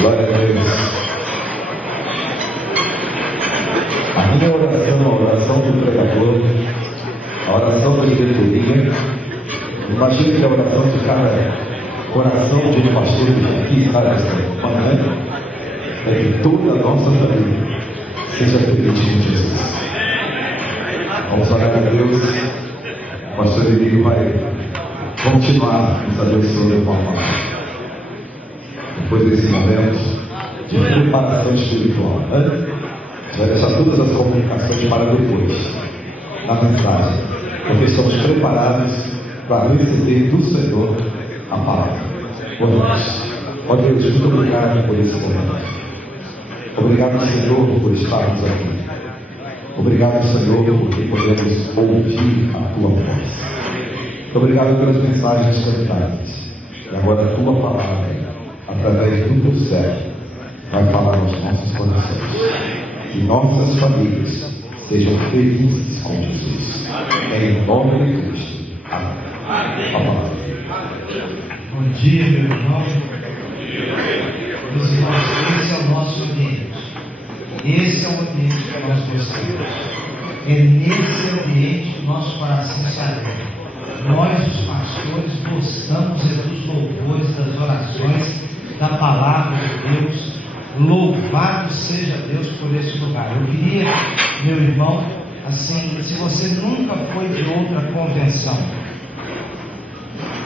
Glória a Deus. A minha oração, a oração do pregador, a oração da diretoria, imagina que a oração de cada coração de um pastor aqui, é que toda a nossa família seja feliz em Jesus. Vamos orar a Deus. O pastor Emílio vai continuar nos abençoando com a palavra. Depois desse momento de preparação espiritual, vai deixar todas as comunicações para depois, na mensagem, porque somos preparados para receber do Senhor a palavra. Boa noite. Ó Deus, muito obrigado por esse momento. Obrigado, Senhor, por estarmos aqui. Obrigado, Senhor, porque podemos ouvir a Tua voz. Obrigado pelas mensagens cantadas. E agora a Tua palavra, através do Teu servo, vai falar aos nossos corações. Que nossas famílias sejam felizes com Jesus. Em nome de Cristo. Amém. A palavra. Bom dia, meu irmão. Meus irmãos, esse é o nosso ambiente. Esse é o ambiente que nós gostamos. É nesse ambiente que nosso coração se alegra. Nós, os pastores, gostamos dos louvores, das orações, da palavra de Deus. Louvado seja Deus por esse lugar. Eu queria, meu irmão, assim, se você nunca foi de outra convenção,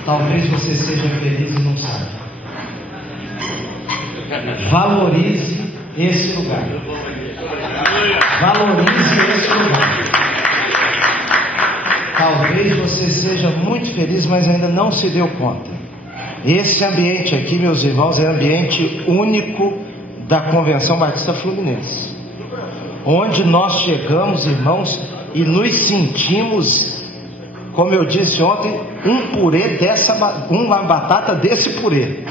talvez você seja feliz e não saiba. Valorize esse lugar. Valorize esse lugar. Talvez você seja muito feliz, mas ainda não se deu conta. Esse ambiente aqui, meus irmãos, é ambiente único da Convenção Batista Fluminense, onde nós chegamos, irmãos, e nos sentimos, como eu disse ontem, uma batata desse purê.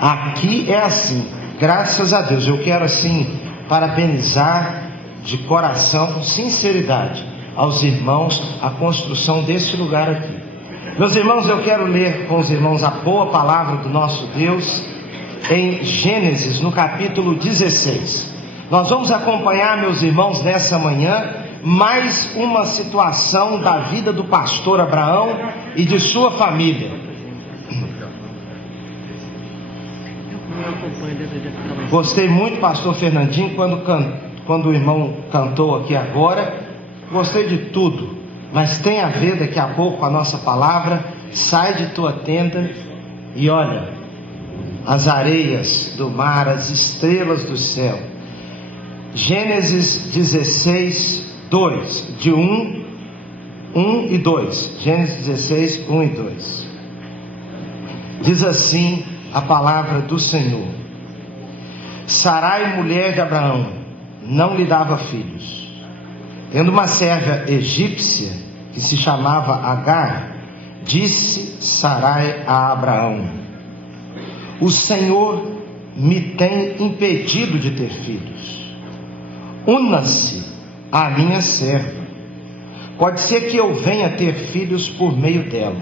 Aqui é assim, graças a Deus. Eu quero assim parabenizar de coração, com sinceridade, aos irmãos a construção deste lugar aqui. Meus irmãos, eu quero ler com os irmãos a boa palavra do nosso Deus em Gênesis, no capítulo 16. Nós vamos acompanhar, meus irmãos, nessa manhã, mais uma situação da vida do pastor Abraão e de sua família. Gostei muito, pastor Fernandinho, quando o irmão cantou aqui agora. Gostei de tudo, mas tem a ver daqui a pouco com a nossa palavra. Sai de tua tenda e olha as areias do mar, as estrelas do céu. Gênesis 16, 2, de 1 e 2. Gênesis 16, 1 e 2. Diz assim a palavra do Senhor: Sarai, mulher de Abraão, não lhe dava filhos. Tendo uma serva egípcia que se chamava Agar, disse Sarai a Abraão: o Senhor me tem impedido de ter filhos. Una-se à minha serva. Pode ser que eu venha ter filhos por meio dela.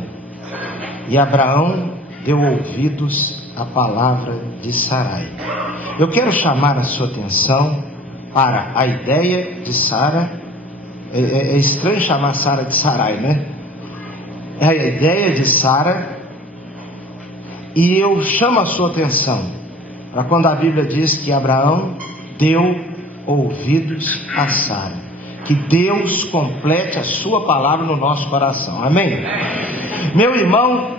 E Abraão deu ouvidos à palavra de Sarai. Eu quero chamar a sua atenção para a ideia de Sara. É estranho chamar Sara de Sarai, né? É a ideia de Sara. E eu chamo a sua atenção para quando a Bíblia diz que Abraão deu ouvidos a Sara. Que Deus complete a sua palavra no nosso coração. Amém? Meu irmão,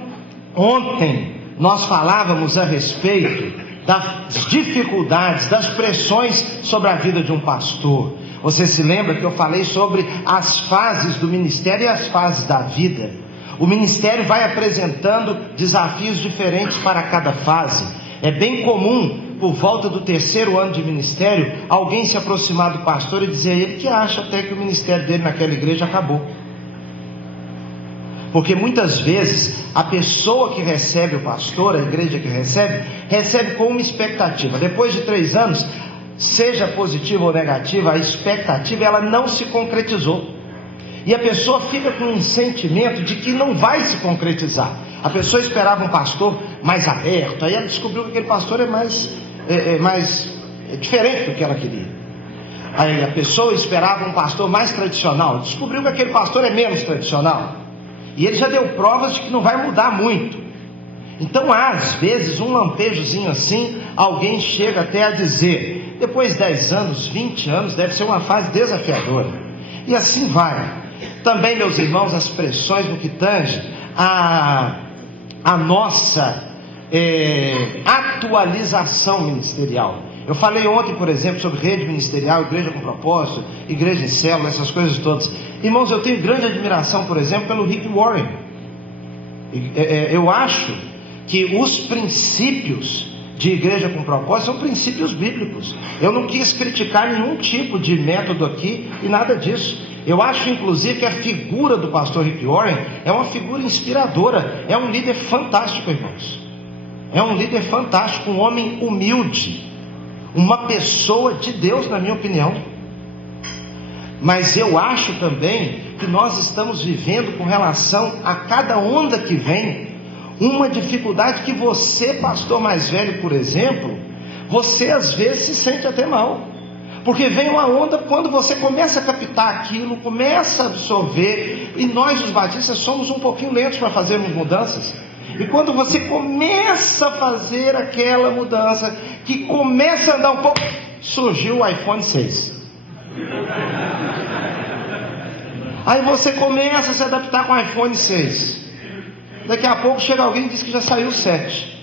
ontem nós falávamos a respeito das dificuldades, das pressões sobre a vida de um pastor. Você se lembra que eu falei sobre as fases do ministério e as fases da vida? O ministério vai apresentando desafios diferentes para cada fase. É bem comum, por volta do 3º ano de ministério, alguém se aproximar do pastor e dizer a ele que acha até que o ministério dele naquela igreja acabou. Porque muitas vezes a pessoa que recebe o pastor, a igreja que recebe com uma expectativa. Depois de 3 anos, seja positiva ou negativa, a expectativa ela não se concretizou. E a pessoa fica com um sentimento de que não vai se concretizar. A pessoa esperava um pastor mais aberto, aí ela descobriu que aquele pastor é mais diferente do que ela queria. Aí a pessoa esperava um pastor mais tradicional, descobriu que aquele pastor é menos tradicional. E ele já deu provas de que não vai mudar muito. Então, às vezes, um lampejozinho assim, alguém chega até a dizer, depois de 10 anos, 20 anos, deve ser uma fase desafiadora. E assim vai. Também, meus irmãos, as pressões no que tange a nossa atualização ministerial. Eu falei ontem, por exemplo, sobre rede ministerial, igreja com propósito, igreja em célula, essas coisas todas. Irmãos, eu tenho grande admiração, por exemplo, pelo Rick Warren. Eu acho que os princípios de igreja com propósito são princípios bíblicos. Eu não quis criticar nenhum tipo de método aqui e nada disso. Eu acho inclusive que a figura do pastor Rick Warren é uma figura inspiradora, é um líder fantástico, irmãos. É um líder fantástico, um homem humilde, uma pessoa de Deus, na minha opinião. Mas eu acho também que nós estamos vivendo, com relação a cada onda que vem, uma dificuldade que você, pastor mais velho, por exemplo, você às vezes se sente até mal. Porque vem uma onda quando você começa a captar aquilo, começa a absorver, e nós os batistas somos um pouquinho lentos para fazermos mudanças. E quando você começa a fazer aquela mudança, que começa a andar um pouco, surgiu o iPhone 6. Aí você começa a se adaptar com o iPhone 6. Daqui a pouco chega alguém e diz que já saiu o 7.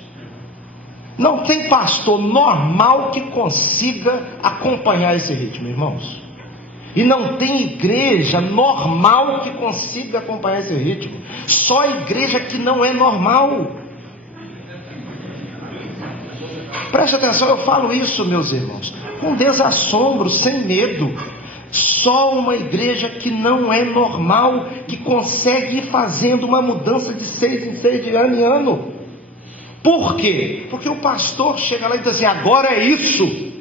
Não tem pastor normal que consiga acompanhar esse ritmo, irmãos. E não tem igreja normal que consiga acompanhar esse ritmo. Só igreja que não é normal. Preste atenção, eu falo isso, meus irmãos, com desassombro, sem medo. Só uma igreja que não é normal, que consegue ir fazendo uma mudança de 6 em 6, de ano em ano. Por quê? Porque o pastor chega lá e diz assim, agora é isso.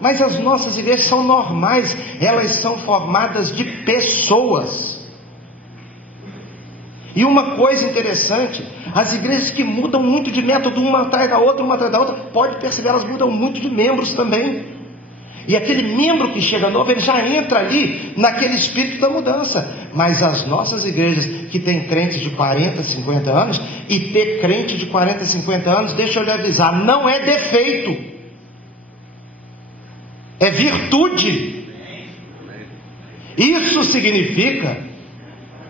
Mas as nossas igrejas são normais, elas são formadas de pessoas. E uma coisa interessante, as igrejas que mudam muito de método, uma atrás da outra, pode perceber, elas mudam muito de membros também. E aquele membro que chega novo, ele já entra ali naquele espírito da mudança. Mas as nossas igrejas que tem crentes de 40, 50 anos, e ter crente de 40, 50 anos, deixa eu lhe avisar, não é defeito, é virtude. Isso significa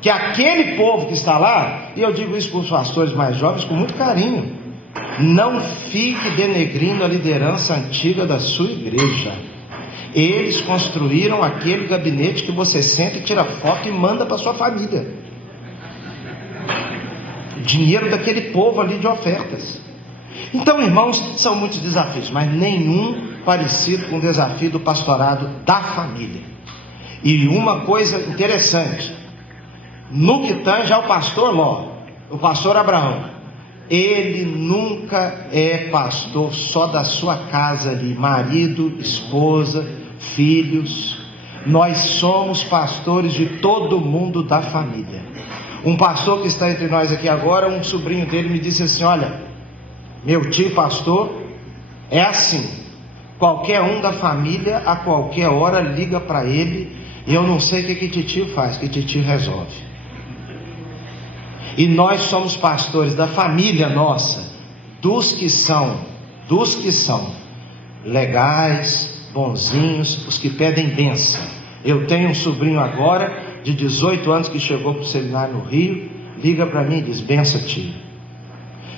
que aquele povo que está lá, e eu digo isso para os pastores mais jovens com muito carinho, não fique denegrindo a liderança antiga da sua igreja. Eles construíram aquele gabinete que você senta e tira foto e manda para sua família. Dinheiro daquele povo ali de ofertas. Então, irmãos, são muitos desafios, mas nenhum parecido com o desafio do pastorado da família. E uma coisa interessante, no que tange ao pastor Ló, o pastor Abraão, ele nunca é pastor só da sua casa ali, marido, esposa, filhos. Nós somos pastores de todo mundo da família. Um pastor que está entre nós aqui agora, um sobrinho dele me disse assim, olha, meu tio pastor é assim, qualquer um da família a qualquer hora liga para ele, e eu não sei o que titio faz, que titio resolve. E nós somos pastores da família nossa, dos que são legais, bonzinhos, os que pedem bênção. Eu tenho um sobrinho agora, de 18 anos, que chegou para o seminário no Rio, liga para mim e diz, benção tio.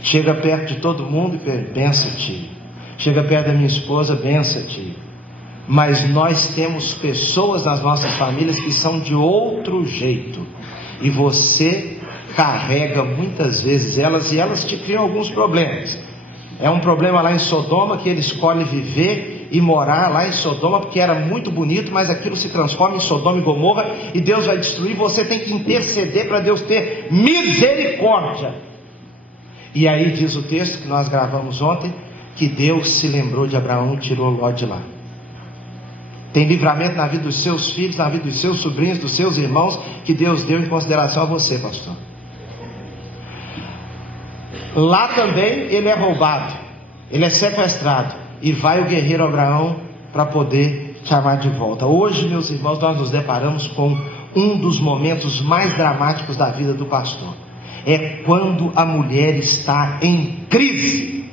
Chega perto de todo mundo e pede, benção tio. Chega perto da minha esposa, benção tio. Mas nós temos pessoas nas nossas famílias que são de outro jeito. E você carrega muitas vezes elas, e elas te criam alguns problemas. É um problema lá em Sodoma, que ele escolhe viver e morar lá em Sodoma, porque era muito bonito, mas aquilo se transforma em Sodoma e Gomorra, e Deus vai destruir. Você tem que interceder para Deus ter misericórdia. E aí diz o texto que nós gravamos ontem, que Deus se lembrou de Abraão e tirou Ló de lá. Tem livramento na vida dos seus filhos, na vida dos seus sobrinhos, dos seus irmãos, que Deus deu em consideração a você, pastor. Lá também ele é roubado, ele é sequestrado, e vai o guerreiro Abraão para poder chamar de volta. Hoje, meus irmãos, nós nos deparamos com um dos momentos mais dramáticos da vida do pastor. É quando a mulher está em crise.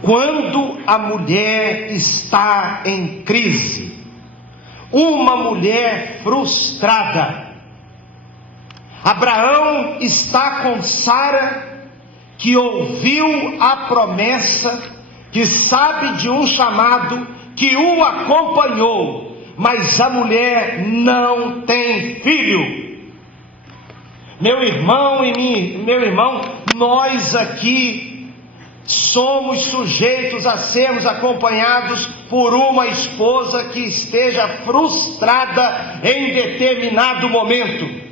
Quando a mulher está em crise, uma mulher frustrada. Abraão está com Sara, que ouviu a promessa, que sabe de um chamado, que o acompanhou, mas a mulher não tem filho. Meu irmão e meu irmão, nós aqui somos sujeitos a sermos acompanhados por uma esposa que esteja frustrada em determinado momento.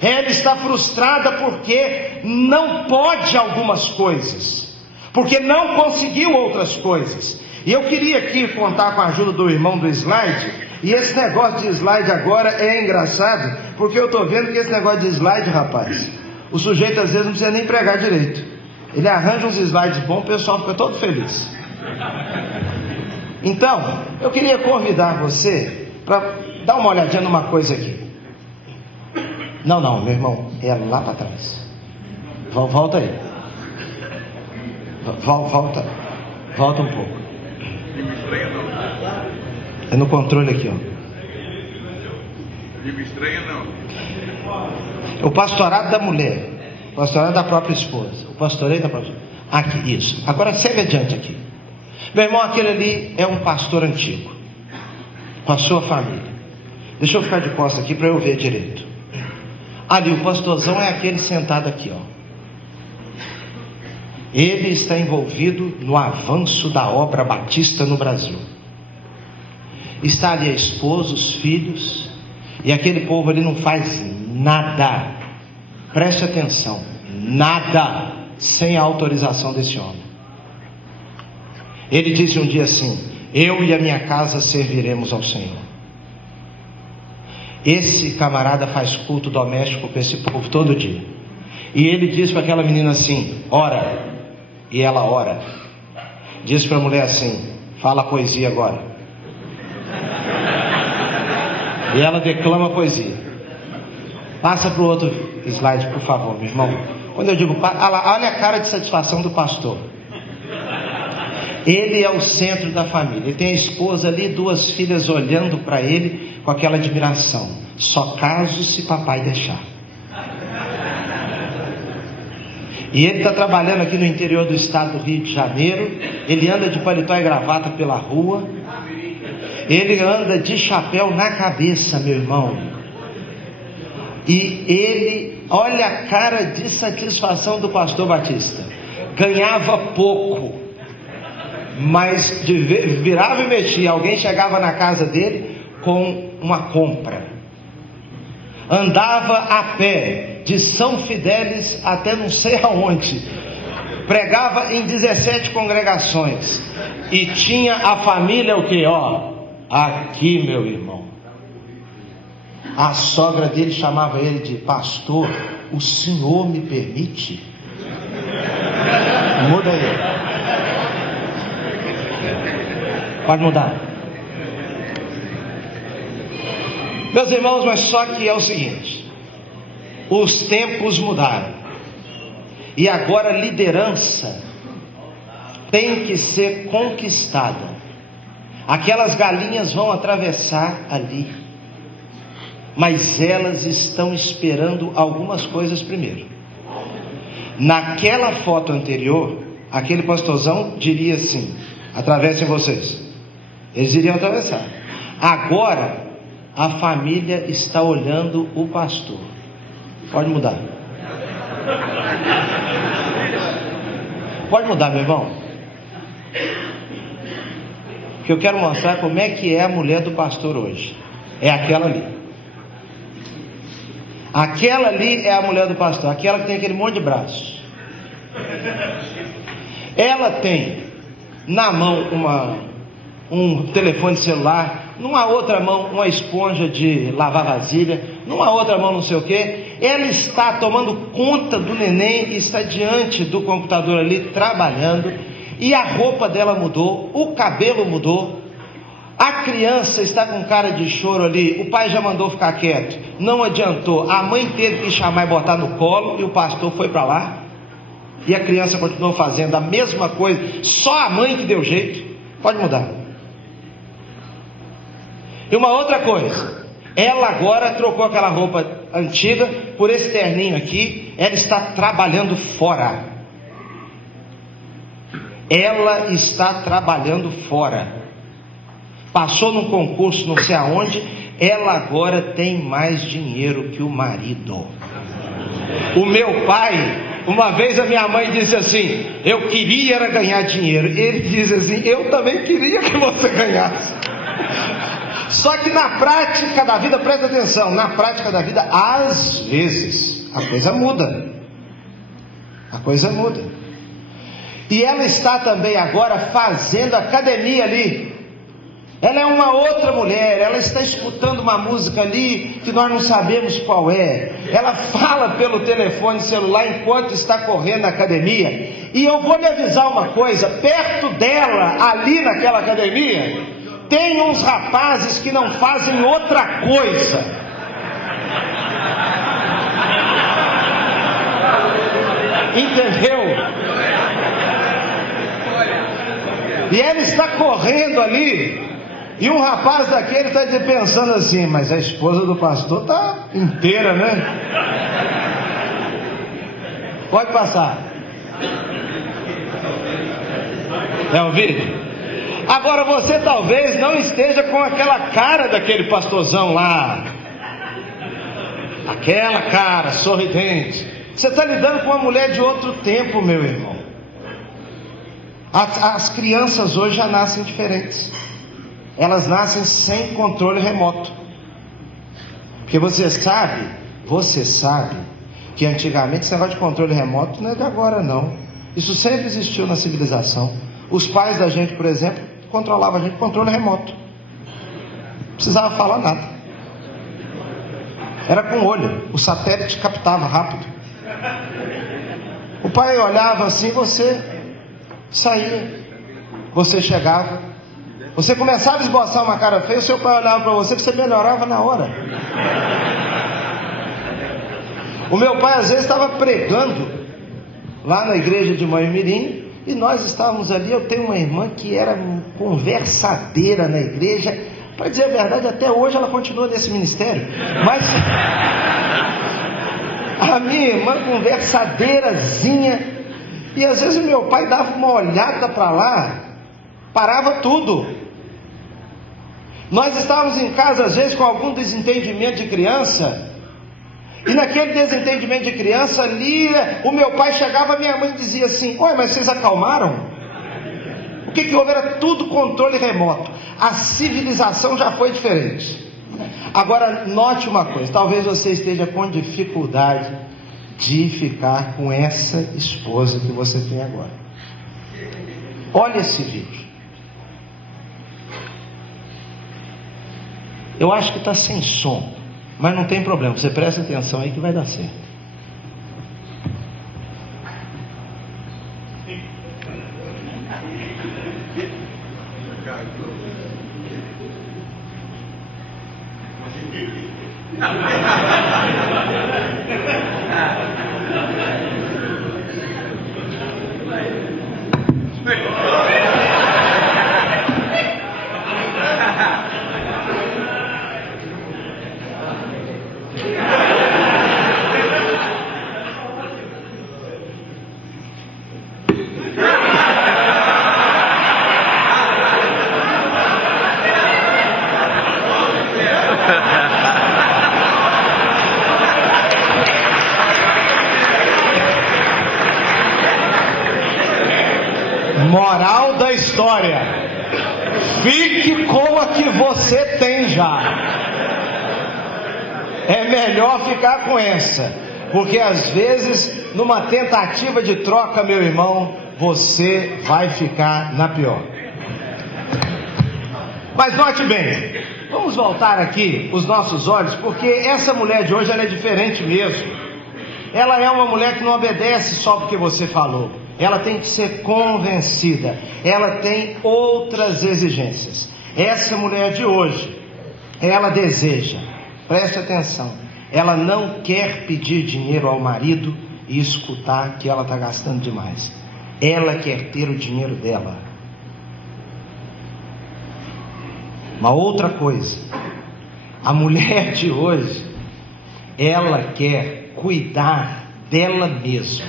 Ela está frustrada porque não pode algumas coisas, porque não conseguiu outras coisas. E eu queria aqui contar com a ajuda do irmão do slide. E esse negócio de slide agora é engraçado, porque eu estou vendo que esse negócio de slide, rapaz, o sujeito às vezes não precisa nem pregar direito. Ele arranja uns slides bons, o pessoal fica todo feliz. Então, eu queria convidar você para dar uma olhadinha numa coisa aqui. Não, meu irmão, é lá para trás. Volta aí. Volta um pouco. É no controle aqui, ó. Não estranha não. O pastorado da mulher, o pastorado da própria esposa, o pastoreio da própria esposa. Aqui, isso. Agora segue adiante aqui. Meu irmão, aquele ali é um pastor antigo, com a sua família. Deixa eu ficar de costas aqui para eu ver direito. Ali, o pastorzão é aquele sentado aqui, ó. Ele está envolvido no avanço da obra batista no Brasil. Está ali a esposa, os filhos, e aquele povo ali não faz nada. Preste atenção, nada sem a autorização desse homem. Ele disse um dia assim: eu e a minha casa serviremos ao Senhor. Esse camarada faz culto doméstico com esse povo todo dia. E ele disse para aquela menina assim: ora. E ela ora. Diz para a mulher assim: fala poesia agora. E ela declama poesia. Passa para o outro slide, por favor, meu irmão. Quando eu digo, olha a cara de satisfação do pastor. Ele é o centro da família. Ele tem a esposa ali, 2 filhas olhando para ele com aquela admiração. Só caso se papai deixar. E ele está trabalhando aqui no interior do estado do Rio de Janeiro. Ele anda de paletó e gravata pela rua. Ele anda de chapéu na cabeça, meu irmão. E ele, olha a cara de satisfação do pastor Batista. Ganhava pouco, mas virava e mexia. Alguém chegava na casa dele com uma compra. Andava a pé de São Fidélis até não sei aonde. Pregava em 17 congregações. E tinha a família o que? Aqui, meu irmão. A sogra dele chamava ele de pastor. O senhor me permite? Muda aí. Pode mudar. Meus irmãos, mas só que é o seguinte: os tempos mudaram. E agora a liderança tem que ser conquistada. Aquelas galinhas vão atravessar ali, mas elas estão esperando algumas coisas primeiro. Naquela foto anterior, aquele pastorzão diria assim: atravessem vocês. Eles iriam atravessar. Agora a família está olhando o pastor. Pode mudar. Pode mudar, meu irmão. Porque eu quero mostrar como é que é a mulher do pastor hoje. É aquela ali. Aquela ali é a mulher do pastor. Aquela que tem aquele monte de braços. Ela tem na mão um telefone celular, numa outra mão uma esponja de lavar vasilha, numa outra mão não sei o que. Ela está tomando conta do neném e está diante do computador ali trabalhando, e a roupa dela mudou, o cabelo mudou, a criança está com cara de choro ali, o pai já mandou ficar quieto, não adiantou, a mãe teve que chamar e botar no colo, e o pastor foi para lá, e a criança continuou fazendo a mesma coisa, só a mãe que deu jeito. Pode mudar. E uma outra coisa, ela agora trocou aquela roupa antiga por esse terninho aqui, ela está trabalhando fora. Ela está trabalhando fora. Passou num concurso não sei aonde, ela agora tem mais dinheiro que o marido. O meu pai, uma vez a minha mãe disse assim, eu queria era ganhar dinheiro. Ele diz assim, eu também queria que você ganhasse. Só que na prática da vida, presta atenção, na prática da vida, às vezes, a coisa muda. A coisa muda. E ela está também agora fazendo academia ali. Ela é uma outra mulher, ela está escutando uma música ali que nós não sabemos qual é. Ela fala pelo telefone celular enquanto está correndo na academia. E eu vou lhe avisar uma coisa, perto dela, ali naquela academia, tem uns rapazes que não fazem outra coisa. Entendeu? E ela está correndo ali. E um rapaz daquele está pensando assim, mas a esposa do pastor está inteira, né? Pode passar. É o vídeo? Agora você talvez não esteja com aquela cara daquele pastorzão lá. Aquela cara sorridente. Você está lidando com uma mulher de outro tempo, meu irmão. As crianças hoje já nascem diferentes. Elas nascem sem controle remoto. Porque você sabe que antigamente esse negócio de controle remoto não é de agora não. Isso sempre existiu na civilização. Os pais da gente, por exemplo, controlavam a gente com controle remoto. Não precisava falar nada. Era com o olho. O satélite captava rápido. O pai olhava assim, você saía. Você chegava. Você começava a esboçar uma cara feia, o seu pai olhava para você, que você melhorava na hora. O meu pai às vezes estava pregando lá na igreja de Mãe Mirim, e nós estávamos ali. Eu tenho uma irmã que era conversadeira na igreja, para dizer a verdade, até hoje ela continua nesse ministério, mas a minha irmã conversadeirazinha, e às vezes o meu pai dava uma olhada para lá, parava tudo. Nós estávamos em casa às vezes com algum desentendimento de criança, e naquele desentendimento de criança ali, o meu pai chegava, minha mãe dizia assim, oi, mas vocês acalmaram? O que houve? Era tudo controle remoto. A civilização já foi diferente. Agora note uma coisa, talvez você esteja com dificuldade de ficar com essa esposa que você tem agora. Olha esse vídeo. Eu acho que está sem som, mas não tem problema, você presta atenção aí que vai dar certo. Moral da história: fique com a que você tem já. É melhor ficar com essa, porque às vezes numa tentativa de troca, meu irmão, você vai ficar na pior. Mas note bem, Vamos voltar aqui os nossos olhos, porque essa mulher de hoje ela é diferente mesmo. Ela é uma mulher que não obedece só porque você falou. Ela tem que ser convencida. Ela tem outras exigências. Essa mulher de hoje, ela deseja, preste atenção, ela não quer pedir dinheiro ao marido e escutar que ela está gastando demais. Ela quer ter o dinheiro dela. Uma outra coisa, a mulher de hoje, ela quer cuidar dela mesma.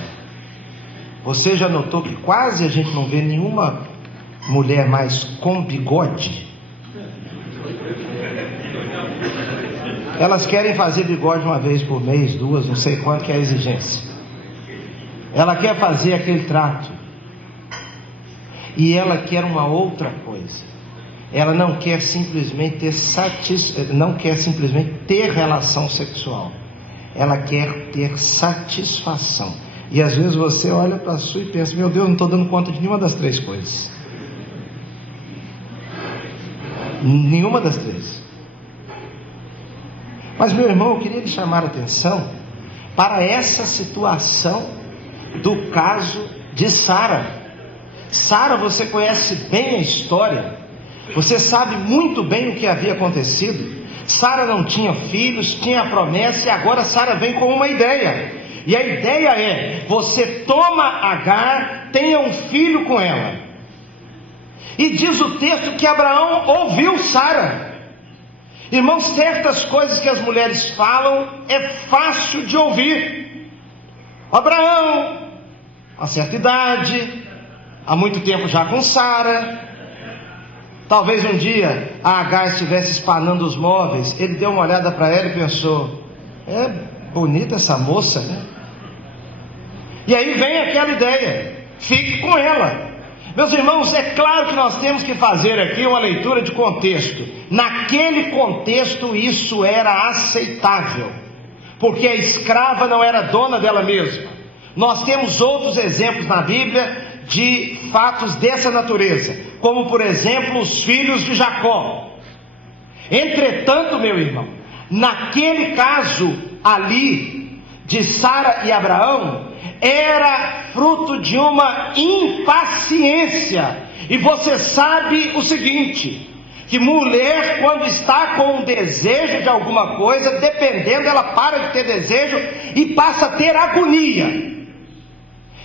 Você já notou que quase a gente não vê nenhuma mulher mais com bigode? Elas querem fazer bigode uma vez por mês, duas, não sei quanto que é a exigência. Ela quer fazer aquele trato. E ela quer uma outra coisa. Ela não quer simplesmente ter relação sexual. Ela quer ter satisfação. E às vezes você olha para a sua e pensa: meu Deus, não estou dando conta de nenhuma das três coisas. Nenhuma das três. Mas, meu irmão, eu queria lhe chamar a atenção para essa situação do caso de Sara. Sara, você conhece bem a história. Você sabe muito bem o que havia acontecido. Sara não tinha filhos, tinha a promessa, e agora Sara vem com uma ideia. E a ideia é: você toma Agar, tenha um filho com ela. E diz o texto que Abraão ouviu Sara. Irmãos, certas coisas que as mulheres falam é fácil de ouvir. Abraão, a certa idade, há muito tempo já com Sara. Talvez um dia a Agar estivesse espanando os móveis, ele deu uma olhada para ela e pensou: é bonita essa moça, né? E aí vem aquela ideia: fique com ela. Meus irmãos, é claro que nós temos que fazer aqui uma leitura de contexto. Naquele contexto isso era aceitável, porque a escrava não era dona dela mesma. Nós temos outros exemplos na Bíblia de fatos dessa natureza, como por exemplo os filhos de Jacó. Entretanto, meu irmão, naquele caso ali de Sara e Abraão, era fruto de uma impaciência. E você sabe o seguinte, que mulher, quando está com um desejo de alguma coisa, dependendo, ela para de ter desejo e passa a ter agonia.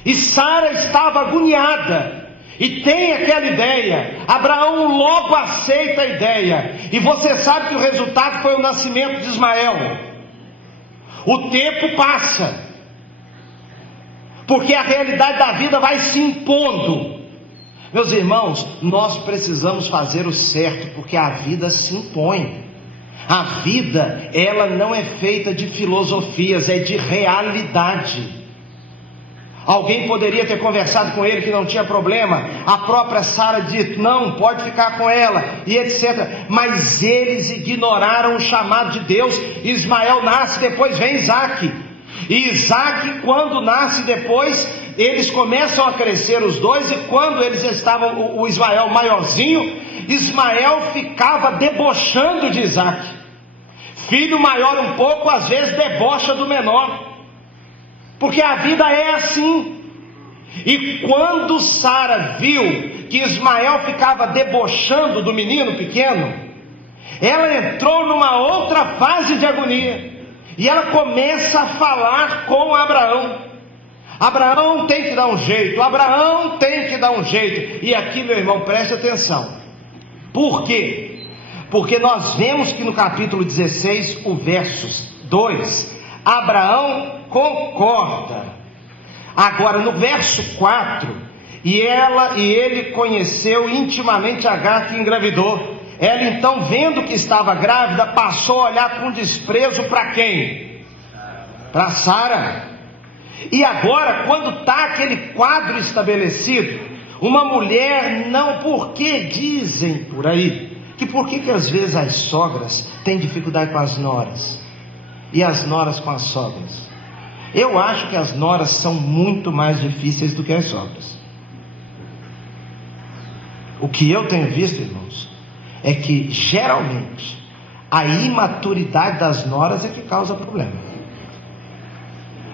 E Sara estava agoniada, e tem aquela ideia. Abraão logo aceita a ideia, e você sabe que o resultado foi o nascimento de Ismael. O tempo passa, porque a realidade da vida vai se impondo. Meus irmãos, nós precisamos fazer o certo, porque a vida se impõe. A vida, ela não é feita de filosofias, é de realidade. Alguém poderia ter conversado com ele que não tinha problema. A própria Sara disse: não, pode ficar com ela, e etc. Mas eles ignoraram o chamado de Deus. Ismael nasce, depois vem Isaque. E Isaque, quando nasce depois, eles começam a crescer os dois. E quando eles estavam, o Ismael maiorzinho, Ismael ficava debochando de Isaque. Filho maior um pouco, às vezes debocha do menor, porque a vida é assim. E quando Sara viu que Ismael ficava debochando do menino pequeno, ela entrou numa outra fase de agonia, e ela começa a falar com Abraão. Abraão tem que dar um jeito, Abraão tem que dar um jeito. E aqui, meu irmão, preste atenção. Por quê? Porque nós vemos que no capítulo 16, o versos 2, Abraão concorda. Agora no verso 4, e ele conheceu intimamente Agar, que engravidou. Ela então, vendo que estava grávida, passou a olhar com desprezo para quem? Para Sara. E agora, quando está aquele quadro estabelecido, uma mulher não, porque dizem por aí que por que às vezes as sogras têm dificuldade com as noras e as noras com as sogras? Eu acho que as noras são muito mais difíceis do que as sogras. O que eu tenho visto, irmãos, é que geralmente A imaturidade das noras é que causa problema.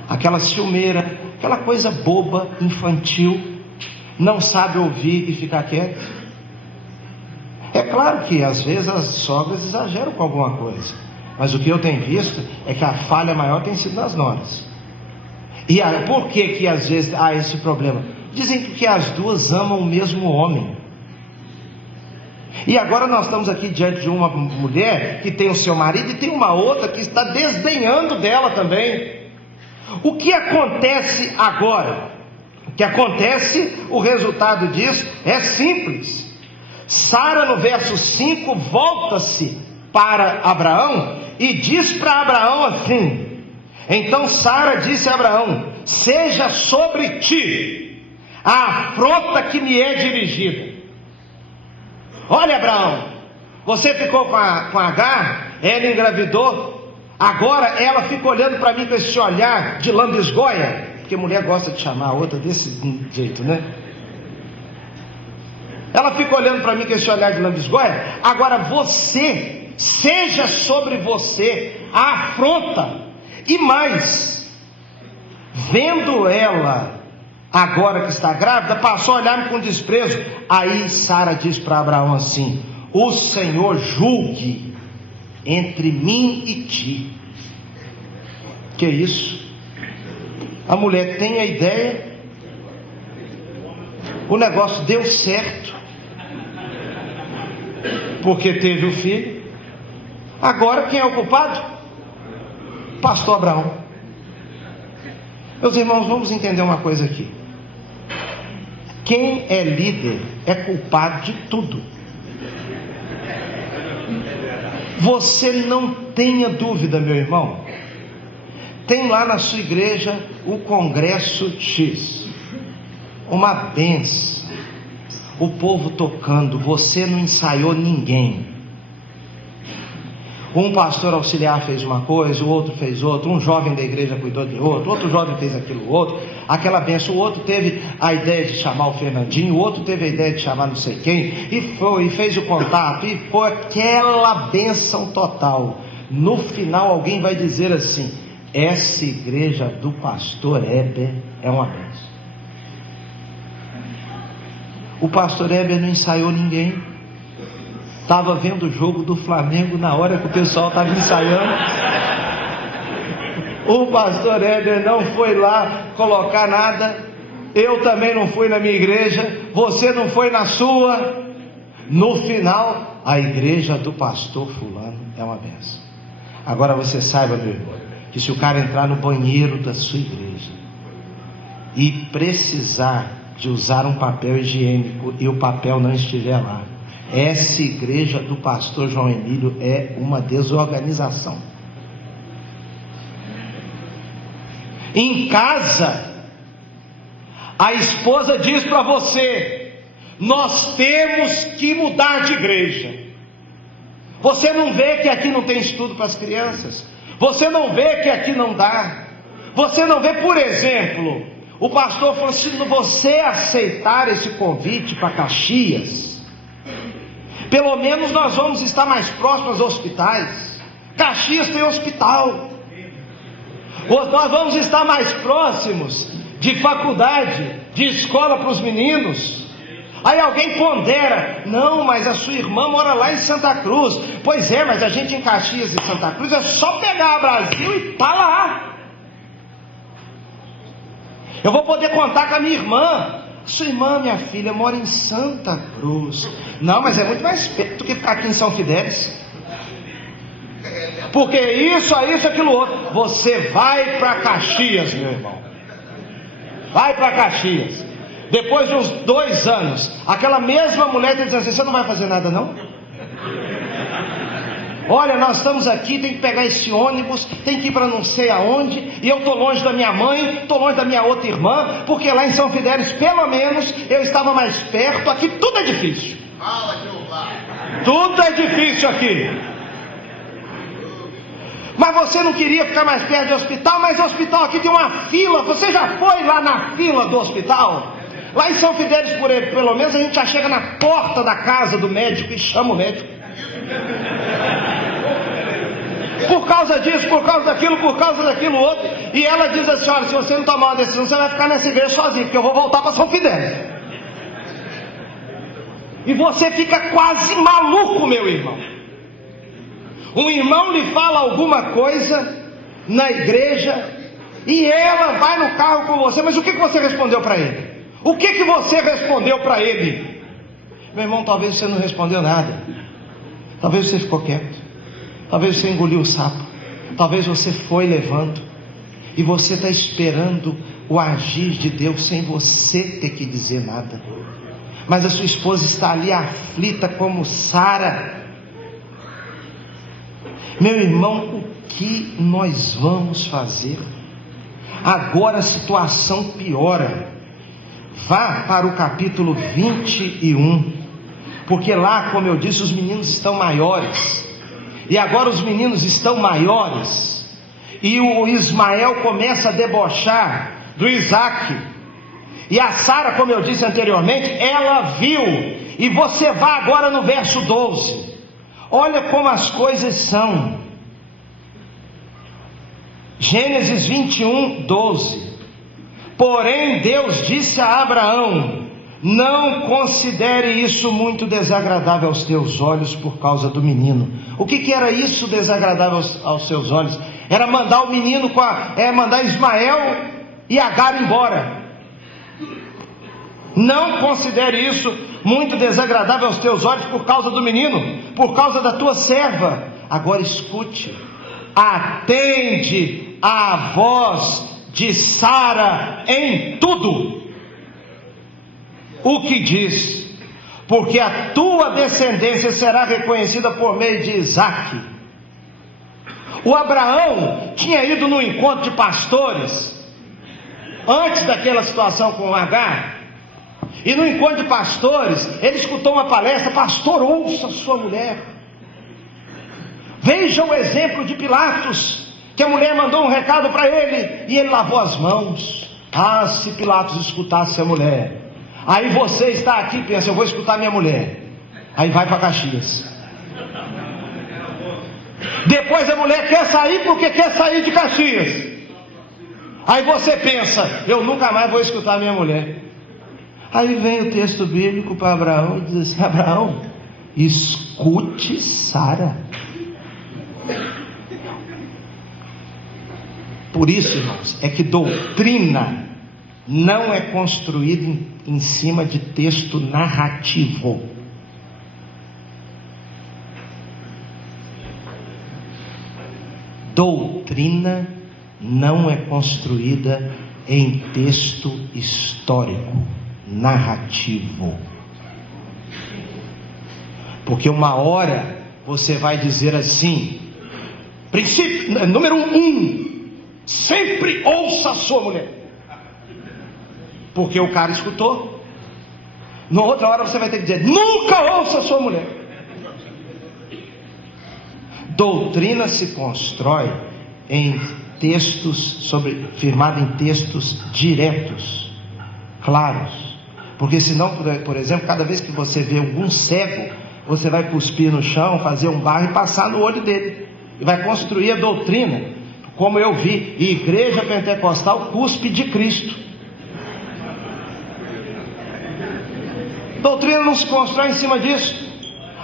Aquela ciumeira, aquela coisa boba, infantil, não sabe ouvir e ficar quieto. É claro que às vezes as sogras exageram com alguma coisa, mas o que eu tenho visto é que a falha maior tem sido nas noras. E por que às vezes há esse problema? Dizem que as duas amam o mesmo homem. E agora nós estamos aqui diante de uma mulher que tem o seu marido e tem uma outra que está desdenhando dela também. O que acontece agora? O que acontece, o resultado disso é simples. Sara, no verso 5, volta-se para Abraão e diz para Abraão assim: então Sara disse a Abraão: seja sobre ti a afronta que me é dirigida. Olha, Abraão, você ficou com a Agar, ela engravidou, agora ela fica olhando para mim com esse olhar de lambisgoia, porque mulher gosta de chamar a outra desse jeito, né? Ela fica olhando para mim com esse olhar de lambisgoia. Agora você, seja sobre você a afronta. E mais, vendo ela agora que está grávida, passou a olhar-me com desprezo. Aí Sara diz para Abraão assim: o Senhor julgue entre mim e ti. Que isso? A mulher tem a ideia, o negócio deu certo, porque teve o filho. Agora quem é o culpado? Pastor Abraão. Meus irmãos, vamos entender uma coisa aqui. Quem é líder é culpado de tudo. Você não tenha dúvida, meu irmão. Tem lá na sua igreja o Congresso X, uma benção, o povo tocando, você não ensaiou ninguém. Um pastor auxiliar fez uma coisa, o outro fez outra, um jovem da igreja cuidou de outro jovem fez aquilo, outro, aquela benção, o outro teve a ideia de chamar o Fernandinho, o outro teve a ideia de chamar não sei quem, e foi, e fez o contato, e foi aquela benção total. No final alguém vai dizer assim: essa igreja do pastor Heber é uma benção. O pastor Heber não ensaiou ninguém. Estava vendo o jogo do Flamengo na hora que o pessoal estava ensaiando. O pastor Heber não foi lá colocar nada. Eu também não fui na minha igreja. Você não foi na sua. No final, a igreja do pastor fulano é uma benção. Agora você saiba, meu irmão, que se o cara entrar no banheiro da sua igreja e precisar de usar um papel higiênico e o papel não estiver lá, essa igreja do pastor João Emílio é uma desorganização. Em casa, a esposa diz para você: nós temos que mudar de igreja. Você não vê que aqui não tem estudo para as crianças? Você não vê que aqui não dá? Você não vê, por exemplo, o pastor falou: se você aceitar esse convite para Caxias, pelo menos nós vamos estar mais próximos aos hospitais. Caxias tem hospital. Nós vamos estar mais próximos de faculdade, de escola para os meninos. Aí alguém pondera: não, mas a sua irmã mora lá em Santa Cruz. Pois é, mas a gente em Caxias e Santa Cruz é só pegar o Brasil e tá lá. Eu vou poder contar com a minha irmã. Sua irmã, minha filha, mora em Santa Cruz. Não, mas é muito mais perto do que ficar aqui em São Fidélis. Porque isso, aquilo outro. Você vai para Caxias, meu irmão. Vai para Caxias. Depois de uns 2 anos, aquela mesma mulher está dizendo assim: você não vai fazer nada não? Olha, nós estamos aqui, tem que pegar esse ônibus, tem que ir para não sei aonde, e eu estou longe da minha mãe, estou longe da minha outra irmã, porque lá em São Fidélis, pelo menos, eu estava mais perto. Aqui tudo é difícil. Tudo é difícil aqui. Mas você não queria ficar mais perto do hospital? Mas o hospital aqui tem uma fila. Você já foi lá na fila do hospital? Lá em São Fidélis, pelo menos, a gente já chega na porta da casa do médico e chama o médico. por causa disso, por causa daquilo outro. E ela diz assim: olha, se você não tomar uma decisão, você vai ficar nessa igreja sozinho, porque eu vou voltar para São Fidélis. E você fica quase maluco, meu irmão. Um irmão lhe fala alguma coisa na igreja e ela vai no carro com você, mas o que você respondeu para ele? O que você respondeu para ele? Meu irmão, talvez você não respondeu nada. Talvez você ficou quieto. Talvez você engoliu o sapo. Talvez você foi levando. E você está esperando o agir de Deus sem você ter que dizer nada. Mas a sua esposa está ali aflita como Sara. Meu irmão, o que nós vamos fazer? Agora a situação piora. Vá para o capítulo 21. Porque lá, como eu disse, os meninos estão maiores. E agora os meninos estão maiores. E o Ismael começa a debochar do Isaac. E a Sara, como eu disse anteriormente, ela viu. E você vai agora no verso 12. Olha como as coisas são. Gênesis 21, 12. Porém Deus disse a Abraão: não considere isso muito desagradável aos teus olhos por causa do menino. O que era isso desagradável aos seus olhos? Era mandar o menino mandar Ismael e Agar embora. Não considere isso muito desagradável aos teus olhos por causa do menino, por causa da tua serva. Agora escute, atende à voz de Sara em tudo o que diz, porque a tua descendência será reconhecida por meio de Isaque. O Abraão tinha ido no encontro de pastores antes daquela situação com Agar. E no encontro de pastores ele escutou uma palestra: pastor, ouça sua mulher. Veja o exemplo de Pilatos, que a mulher mandou um recado para ele e ele lavou as mãos. Ah, se Pilatos escutasse a mulher. Aí você está aqui e pensa: eu vou escutar minha mulher. Aí vai para Caxias. Depois a mulher quer sair porque quer sair de Caxias. Aí você pensa: eu nunca mais vou escutar minha mulher. Aí vem o texto bíblico para Abraão e diz assim: Abraão, escute Sara. Por isso, irmãos, é que doutrina não é construída em cima de texto narrativo. Doutrina não é construída em texto histórico, narrativo. Porque uma hora você vai dizer assim: princípio, número 1, sempre ouça a sua mulher. Porque o cara escutou. Na outra hora você vai ter que dizer: nunca ouça a sua mulher. Doutrina se constrói em textos firmado em textos diretos, claros. Porque senão, por exemplo, cada vez que você vê algum cego, você vai cuspir no chão, fazer um barro e passar no olho dele. E vai construir a doutrina, como eu vi, igreja pentecostal cuspe de Cristo. Doutrina não se constrói em cima disso.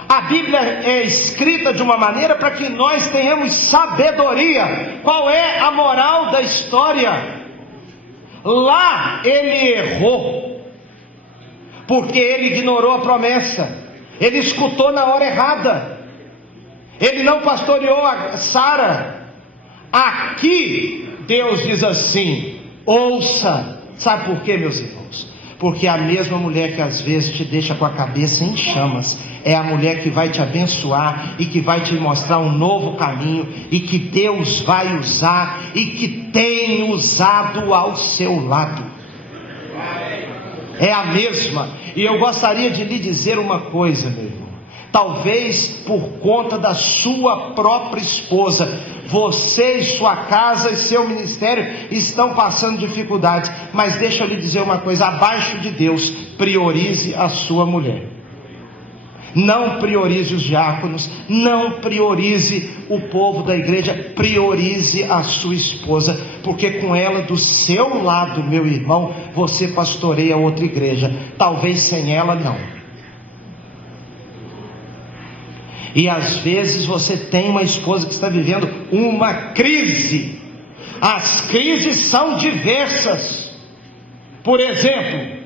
A Bíblia é escrita de uma maneira para que nós tenhamos sabedoria. Qual é a moral da história? Lá ele errou, porque ele ignorou a promessa. Ele escutou na hora errada. Ele não pastoreou a Sara. Aqui Deus diz assim: ouça. Sabe por quê, meus irmãos? Porque a mesma mulher que às vezes te deixa com a cabeça em chamas é a mulher que vai te abençoar e que vai te mostrar um novo caminho, e que Deus vai usar e que tem usado ao seu lado. É a mesma. E eu gostaria de lhe dizer uma coisa, meu irmão. Talvez por conta da sua própria esposa, você e sua casa e seu ministério estão passando dificuldades. Mas deixa eu lhe dizer uma coisa: abaixo de Deus, priorize a sua mulher. Não priorize os diáconos, não priorize o povo da igreja, priorize a sua esposa, porque com ela do seu lado, meu irmão, você pastoreia outra igreja, talvez sem ela não. E às vezes você tem uma esposa que está vivendo uma crise. As crises são diversas. Por exemplo,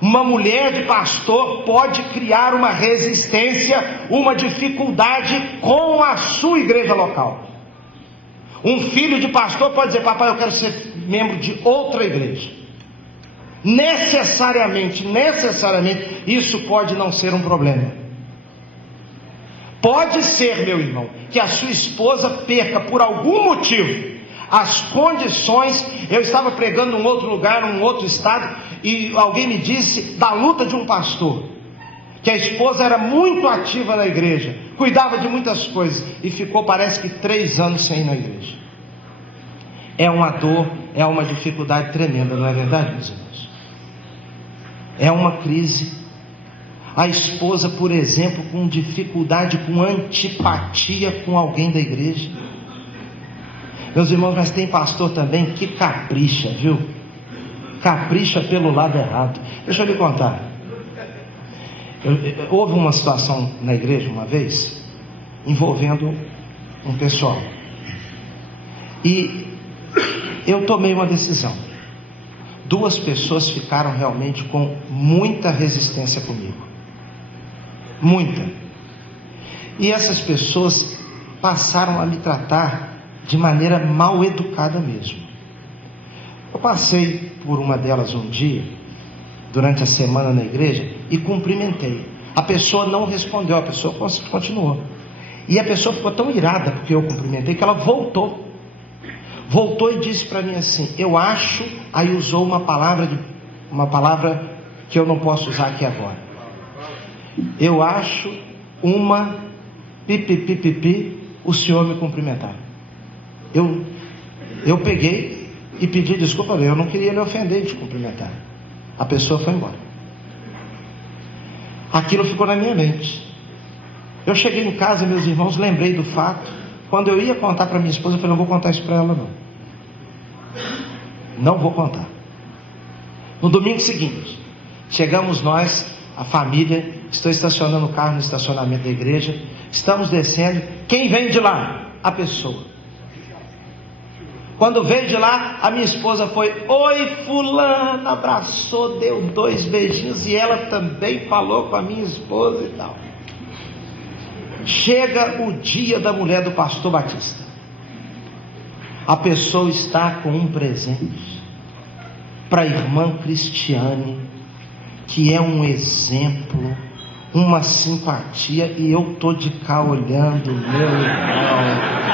uma mulher de pastor pode criar uma resistência, uma dificuldade com a sua igreja local. Um filho de pastor pode dizer: papai, eu quero ser membro de outra igreja. Necessariamente, isso pode não ser um problema. Pode ser, meu irmão, que a sua esposa perca por algum motivo as condições. Eu estava pregando em um outro lugar, num outro estado, e alguém me disse da luta de um pastor, que a esposa era muito ativa na igreja, cuidava de muitas coisas, e ficou, parece que 3 anos sem ir na igreja. É uma dor, é uma dificuldade tremenda, não é verdade, meus irmãos? É uma crise. A esposa, por exemplo, com dificuldade, com antipatia com alguém da igreja. Meus irmãos, mas tem pastor também que capricha, viu? Capricha pelo lado errado. Deixa eu lhe contar. Houve uma situação na igreja uma vez, envolvendo um pessoal. E eu tomei uma decisão. 2 pessoas ficaram realmente com muita resistência comigo. Muita. E essas pessoas passaram a me tratar de maneira mal educada mesmo. Eu passei por uma delas um dia, durante a semana na igreja, e cumprimentei. A pessoa não respondeu, a pessoa continuou. E a pessoa ficou tão irada porque eu cumprimentei, que ela voltou e disse para mim assim: eu acho, aí usou uma palavra que eu não posso usar aqui agora. Eu acho uma pipipipipi o senhor me cumprimentar. Eu peguei e pedi desculpa, eu não queria lhe ofender de cumprimentar. A pessoa foi embora. Aquilo ficou na minha mente. Eu cheguei em casa, meus irmãos, lembrei do fato. Quando eu ia contar para minha esposa, eu falei: não vou contar isso para ela não. Não vou contar. No domingo seguinte, chegamos nós, a família, estou estacionando o carro no estacionamento da igreja, estamos descendo, quem vem de lá? A pessoa. Quando veio de lá, a minha esposa foi: oi fulana, abraçou, deu 2 beijinhos, e ela também falou com a minha esposa e tal. Chega o dia da mulher do pastor Batista. A pessoa está com um presente para a irmã Cristiane, que é um exemplo, uma simpatia, e eu estou de cá olhando, meu irmão.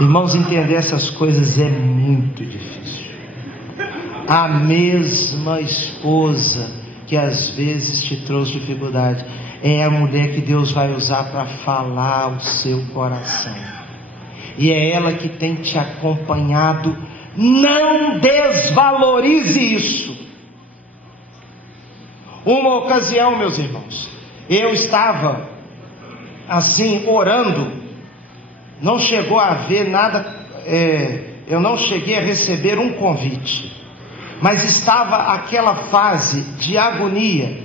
Irmãos, entender essas coisas é muito difícil. A mesma esposa que às vezes te trouxe dificuldade é a mulher que Deus vai usar para falar ao seu coração, e é ela que tem te acompanhado. Não desvalorize isso. Uma ocasião, meus irmãos, eu estava assim orando, não chegou a haver nada, eu não cheguei a receber um convite, mas estava aquela fase de agonia,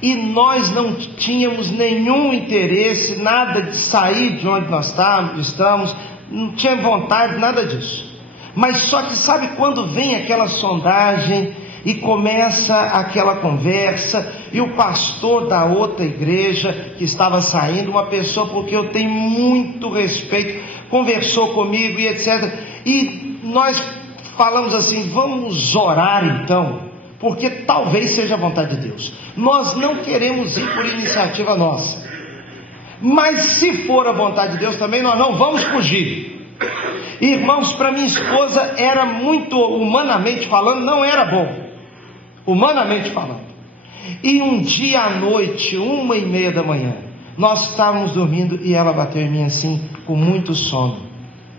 e nós não tínhamos nenhum interesse, nada de sair de onde nós estamos, não tinha vontade, nada disso. Mas só que sabe quando vem aquela sondagem e começa aquela conversa, e o pastor da outra igreja que estava saindo, uma pessoa porque eu tenho muito respeito, conversou comigo e etc, e nós falamos assim: vamos orar então, porque talvez seja a vontade de Deus. Nós não queremos ir por iniciativa nossa, mas se for a vontade de Deus também, nós não vamos fugir. Irmãos, para minha esposa era muito, humanamente falando, não era bom, humanamente falando. E um dia à noite, 1h30 da manhã, nós estávamos dormindo e ela bateu em mim assim, com muito sono.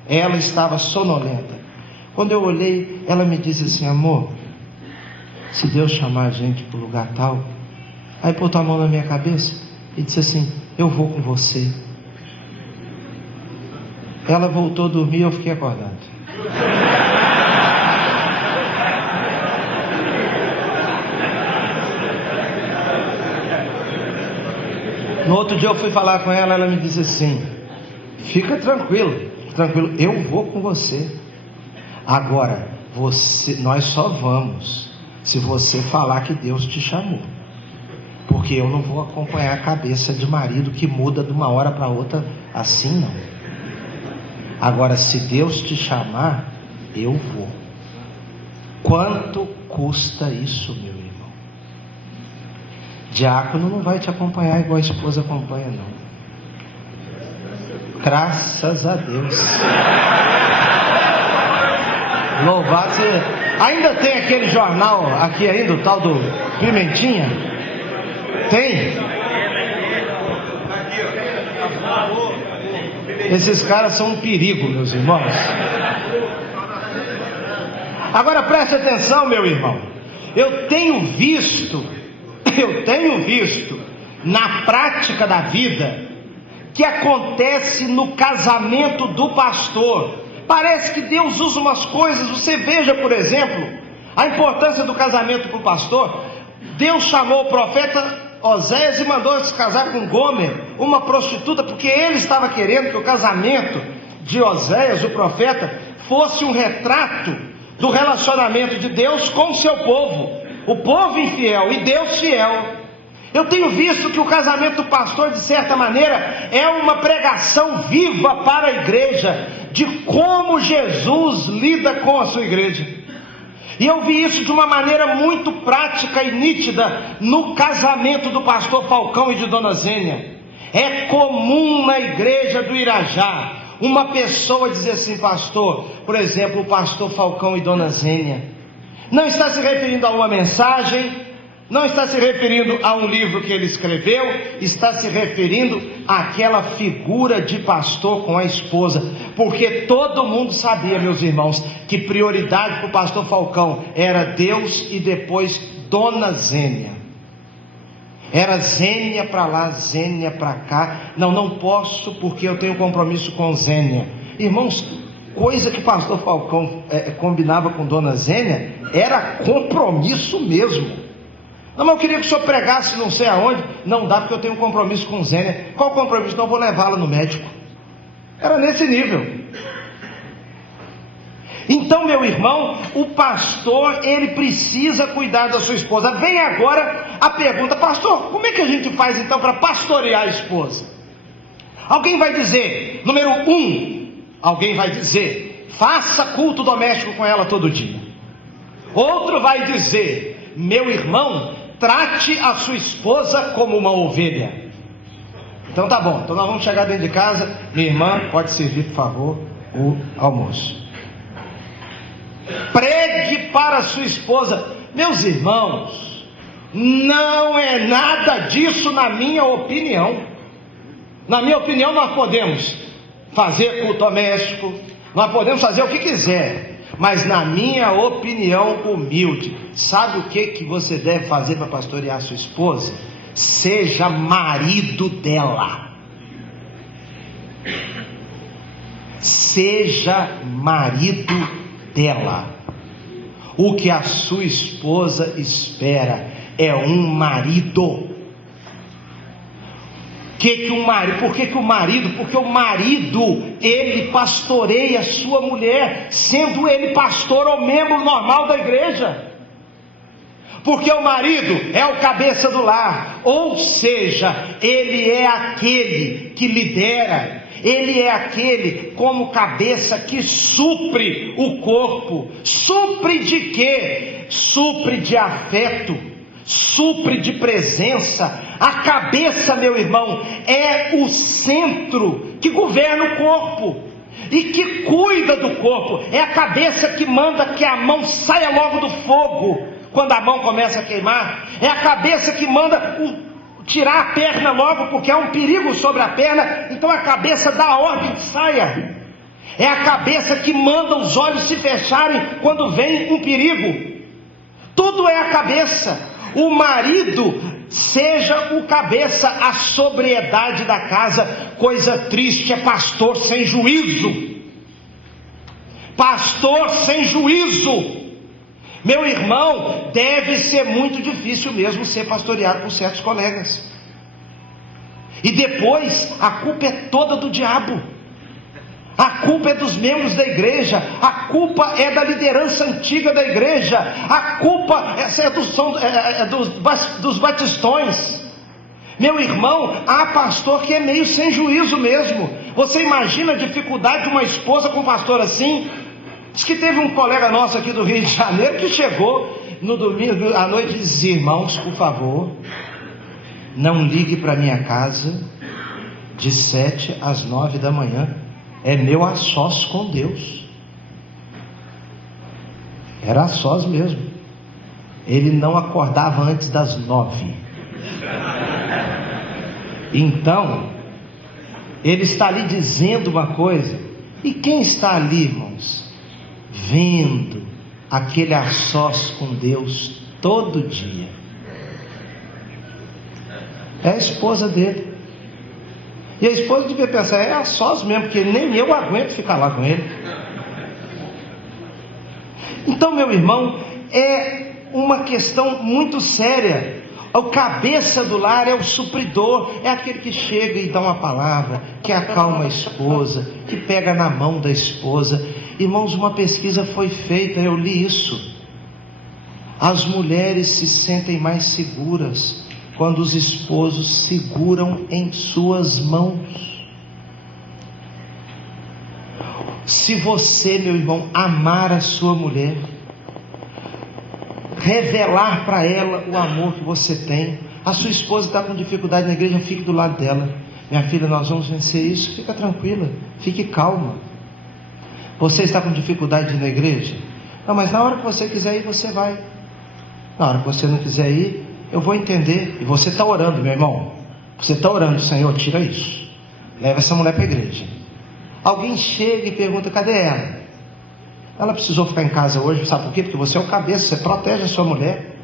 Ela estava sonolenta. Quando eu olhei, ela me disse assim: amor, se Deus chamar a gente para o lugar tal, aí botou a mão na minha cabeça e disse assim: eu vou com você. Ela voltou a dormir e eu fiquei acordado. No outro dia eu fui falar com ela, ela me disse assim: fica tranquilo, eu vou com você. Agora, nós só vamos se você falar que Deus te chamou, porque eu não vou acompanhar a cabeça de marido que muda de uma hora para outra assim, não. Agora, se Deus te chamar, eu vou. Quanto custa isso, meu irmão? Diácono não vai te acompanhar igual a esposa acompanha, não. Graças a Deus. Louvado seja. Ainda tem aquele jornal aqui ainda, o tal do Pimentinha? Tem? Esses caras são um perigo, meus irmãos. Agora preste atenção, meu irmão. Eu tenho visto na prática da vida que acontece no casamento do pastor. Parece que Deus usa umas coisas. Você veja, por exemplo, a importância do casamento para o pastor. Deus chamou o profeta Oséias e mandou se casar com Gomer, uma prostituta, porque ele estava querendo que o casamento de Oséias, o profeta, fosse um retrato do relacionamento de Deus com o seu povo, o povo infiel e Deus fiel. Eu tenho visto que o casamento do pastor, de certa maneira, é uma pregação viva para a igreja, de como Jesus lida com a sua igreja. E eu vi isso de uma maneira muito prática e nítida no casamento do pastor Falcão e de Dona Zênia. É comum na igreja do Irajá uma pessoa dizer assim: pastor, por exemplo, o pastor Falcão e Dona Zênia. Não está se referindo a uma mensagem, não está se referindo a um livro que ele escreveu, está se referindo àquela figura de pastor com a esposa, porque todo mundo sabia, meus irmãos, que prioridade para o pastor Falcão era Deus e depois Dona Zênia. Era Zênia para lá, Zênia para cá. Não posso porque eu tenho compromisso com Zênia. Irmãos, coisa que o pastor Falcão combinava com Dona Zênia era compromisso mesmo. Não, mas eu queria que o senhor pregasse não sei aonde. Não dá porque eu tenho um compromisso com Zênia. Qual compromisso? Não, eu vou levá-la no médico. Era nesse nível. Então, meu irmão, o pastor, ele precisa cuidar da sua esposa. Vem agora a pergunta: pastor, como é que a gente faz então para pastorear a esposa? Alguém vai dizer, número 1, alguém vai dizer: faça culto doméstico com ela todo dia. Outro vai dizer: meu irmão, trate a sua esposa como uma ovelha. Então tá bom, então nós vamos chegar dentro de casa. Minha irmã, pode servir, por favor, o almoço. Pregue para a sua esposa. Meus irmãos, não é nada disso na minha opinião. Na minha opinião, nós podemos fazer culto doméstico, nós podemos fazer o que quiser, mas na minha opinião humilde, sabe o que você deve fazer para pastorear a sua esposa? Seja marido dela. Seja marido dela. O que a sua esposa espera é um marido. Por que o marido? Porque o marido, ele pastoreia a sua mulher, sendo ele pastor ou membro normal da igreja. Porque o marido é o cabeça do lar, ou seja, ele é aquele que lidera, ele é aquele como cabeça que supre o corpo. Supre de quê? Supre de afeto, supre de presença. A cabeça, meu irmão, é o centro que governa o corpo e que cuida do corpo. É a cabeça que manda que a mão saia logo do fogo quando a mão começa a queimar. É a cabeça que manda tirar a perna logo, porque há um perigo sobre a perna. Então a cabeça dá a ordem que saia. É a cabeça que manda os olhos se fecharem quando vem um perigo. Tudo é a cabeça. O marido seja o cabeça, a sobriedade da casa. Coisa triste é pastor sem juízo. Pastor sem juízo. Meu irmão, deve ser muito difícil mesmo ser pastoreado por certos colegas. E depois, a culpa é toda do diabo. A culpa é dos membros da igreja. A culpa é da liderança antiga da igreja. A culpa é dos batistões. Meu irmão, há pastor que é meio sem juízo mesmo. Você imagina a dificuldade de uma esposa com um pastor assim? Diz que teve um colega nosso aqui do Rio de Janeiro que chegou no domingo à noite e dizia: irmãos, por favor, não ligue para minha casa de 7 às 9 da manhã. É meu a sós com Deus. Era a sós mesmo. Ele não acordava antes das 9. Então, ele está ali dizendo uma coisa. E quem está ali, irmãos, vendo aquele a sós com Deus todo dia? É a esposa dele. E a esposa devia pensar: é a sós mesmo, porque nem eu aguento ficar lá com ele. Então, meu irmão, é uma questão muito séria. O cabeça do lar é o supridor, é aquele que chega e dá uma palavra, que acalma a esposa, que pega na mão da esposa. Irmãos, uma pesquisa foi feita, eu li isso. As mulheres se sentem mais seguras quando os esposos seguram em suas mãos. Se você, meu irmão, amar a sua mulher, revelar para ela o amor que você tem. A sua esposa está com dificuldade na igreja, fique do lado dela. Minha filha, nós vamos vencer isso. Fica tranquila, fique calma. Você está com dificuldade na igreja? Não, mas na hora que você quiser ir, você vai. Na hora que você não quiser ir, eu vou entender. E você está orando, meu irmão. Você está orando: Senhor, tira isso. Leva essa mulher para a igreja. Alguém chega e pergunta: cadê ela? Ela precisou ficar em casa hoje, sabe por quê? Porque você é o cabeça, você protege a sua mulher.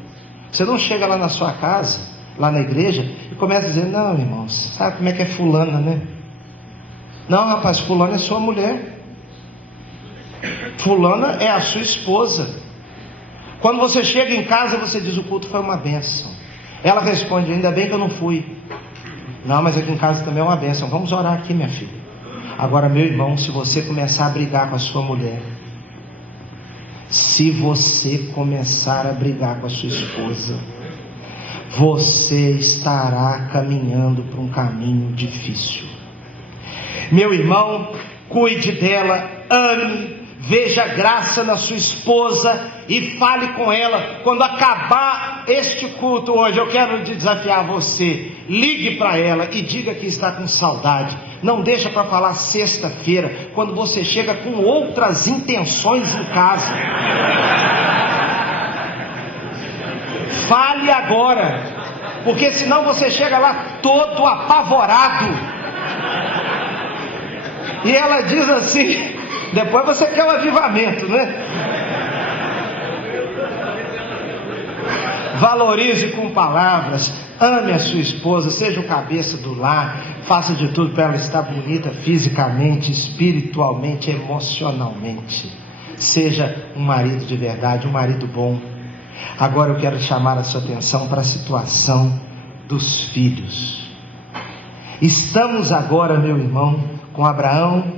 Você não chega lá na sua casa, lá na igreja, e começa a dizer: não, irmãos, sabe como é que é fulana, né? Não, rapaz, fulana é sua mulher. Fulana é a sua esposa. Quando você chega em casa, você diz: o culto foi uma bênção. Ela responde: ainda bem que eu não fui. Não, mas aqui em casa também é uma bênção. Vamos orar aqui, minha filha. Agora, meu irmão, se você começar a brigar com a sua mulher, se você começar a brigar com a sua esposa, você estará caminhando por um caminho difícil. Meu irmão, cuide dela, ame, veja graça na sua esposa e fale com ela. Quando acabar este culto hoje, eu quero desafiar você: ligue para ela e diga que está com saudade. Não deixa para falar sexta-feira, quando você chega com outras intenções em casa. Fale agora, porque senão você chega lá todo apavorado. E ela diz assim: depois você quer o avivamento, né? Valorize com palavras, ame a sua esposa, seja o cabeça do lar, faça de tudo para ela estar bonita fisicamente, espiritualmente, emocionalmente. Seja um marido de verdade, um marido bom. Agora eu quero chamar a sua atenção para a situação dos filhos. Estamos agora, meu irmão, com Abraão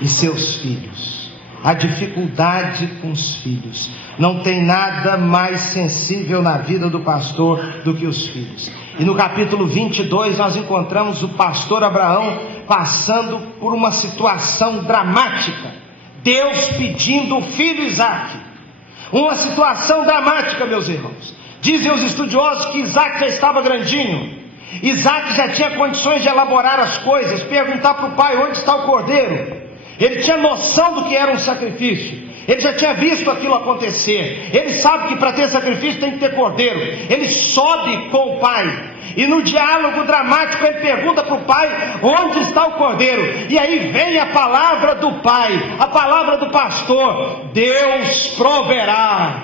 e seus filhos. A dificuldade com os filhos. Não tem nada mais sensível na vida do pastor do que os filhos. E no capítulo 22 nós encontramos o pastor Abraão passando por uma situação dramática. Deus pedindo o filho Isaque. Uma situação dramática, meus irmãos. Dizem os estudiosos que Isaque já estava grandinho. Isaque já tinha condições de elaborar as coisas, perguntar para o pai: onde está o cordeiro? Ele tinha noção do que era um sacrifício. Ele já tinha visto aquilo acontecer. Ele sabe que para ter sacrifício tem que ter cordeiro. Ele sobe com o pai. E no diálogo dramático ele pergunta para o pai: onde está o cordeiro? E aí vem a palavra do pai, a palavra do pastor: Deus proverá.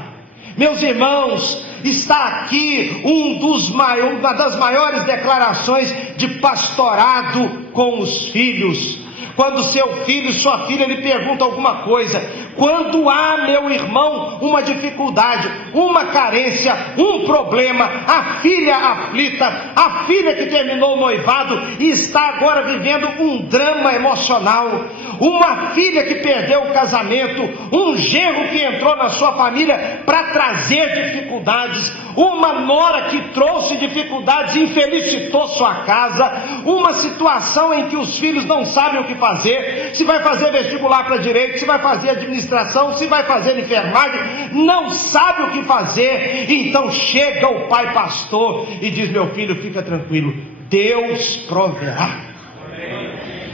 Meus irmãos, está aqui uma das maiores declarações de pastorado com os filhos. Quando seu filho, sua filha lhe pergunta alguma coisa, quando há, meu irmão, uma dificuldade, uma carência, um problema, a filha aflita, a filha que terminou o noivado e está agora vivendo um drama emocional, uma filha que perdeu o casamento, um genro que entrou na sua família para trazer dificuldades, uma nora que trouxe dificuldades e infelicitou sua casa, uma situação em que os filhos não sabem o que fazer, se vai fazer vestibular para direito, se vai fazer administração, se vai fazer enfermagem, não sabe o que fazer. Então chega o pai pastor e diz: meu filho, fica tranquilo, Deus proverá.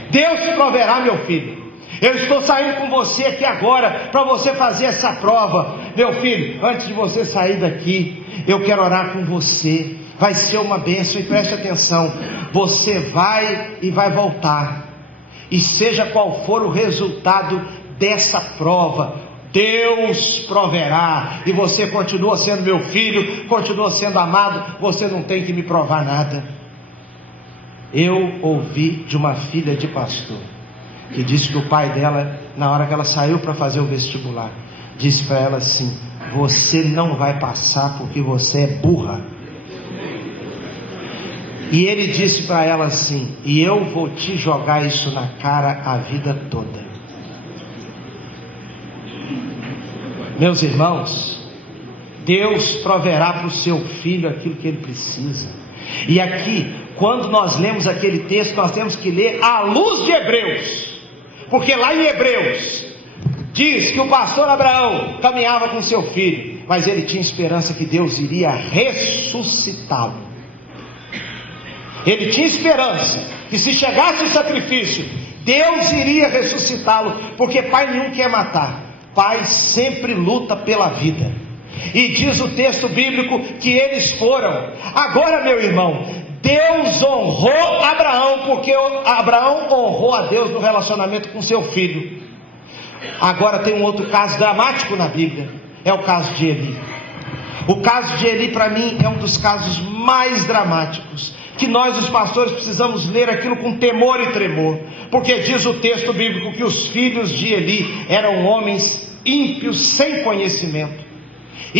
Deus te proverá, meu filho. Eu estou saindo com você aqui agora para você fazer essa prova. Meu filho, antes de você sair daqui, eu quero orar com você. Vai ser uma bênção, e preste atenção, você vai e vai voltar, e seja qual for o resultado dessa prova, Deus proverá, e você continua sendo meu filho, continua sendo amado, você não tem que me provar nada. Eu ouvi de uma filha de pastor, que disse que o pai dela, na hora que ela saiu para fazer o vestibular, disse para ela assim: você não vai passar porque você é burra. E ele disse para ela assim: e eu vou te jogar isso na cara a vida toda. Meus irmãos, Deus proverá para o seu filho aquilo que ele precisa. E aqui, quando nós lemos aquele texto, nós temos que ler à luz de Hebreus, porque lá em Hebreus diz que o pastor Abraão caminhava com seu filho, mas ele tinha esperança que Deus iria ressuscitá-lo. Ele tinha esperança que se chegasse o sacrifício, Deus iria ressuscitá-lo, porque pai nenhum quer matar, pai sempre luta pela vida. E diz o texto bíblico que eles foram. Agora, meu irmão, Deus honrou Abraão, porque Abraão honrou a Deus no relacionamento com seu filho. Agora tem um outro caso dramático na Bíblia, é o caso de Eli. O caso de Eli, para mim, é um dos casos mais dramáticos, que nós os pastores precisamos ler aquilo com temor e tremor, porque diz o texto bíblico que os filhos de Eli eram homens ímpios, sem conhecimento, e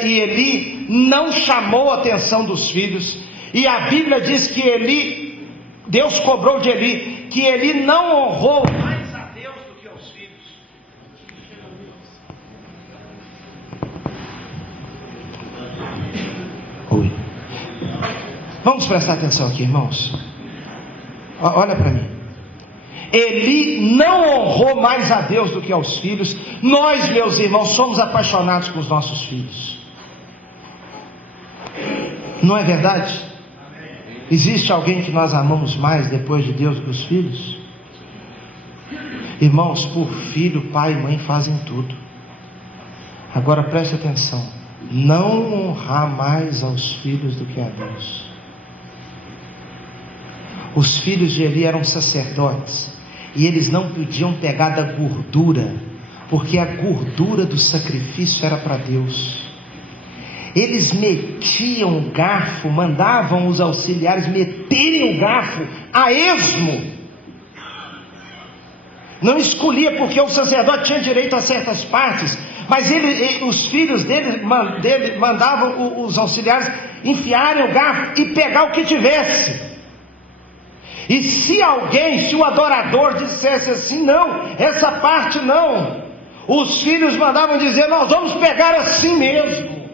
Eli não chamou a atenção dos filhos, e a Bíblia diz que Deus cobrou de Eli, que Eli não honrou mais a Deus do que aos filhos. Oi. Vamos prestar atenção aqui, irmãos. Olha para mim. Eli não honrou mais a Deus do que aos filhos. Nós, meus irmãos, somos apaixonados com os nossos filhos. Não é verdade? Existe alguém que nós amamos mais depois de Deus do que os filhos? Irmãos, por filho, pai e mãe fazem tudo. Agora preste atenção: não honrar mais aos filhos do que a Deus. Os filhos de Eli eram sacerdotes, e eles não podiam pegar da gordura, porque a gordura do sacrifício era para Deus. Eles metiam o garfo, mandavam os auxiliares meterem o garfo a esmo. Não escolhia, porque o sacerdote tinha direito a certas partes, mas os filhos dele mandavam os auxiliares enfiarem o garfo e pegar o que tivesse. E se o adorador dissesse assim: não, essa parte não, os filhos mandavam dizer: nós vamos pegar assim mesmo.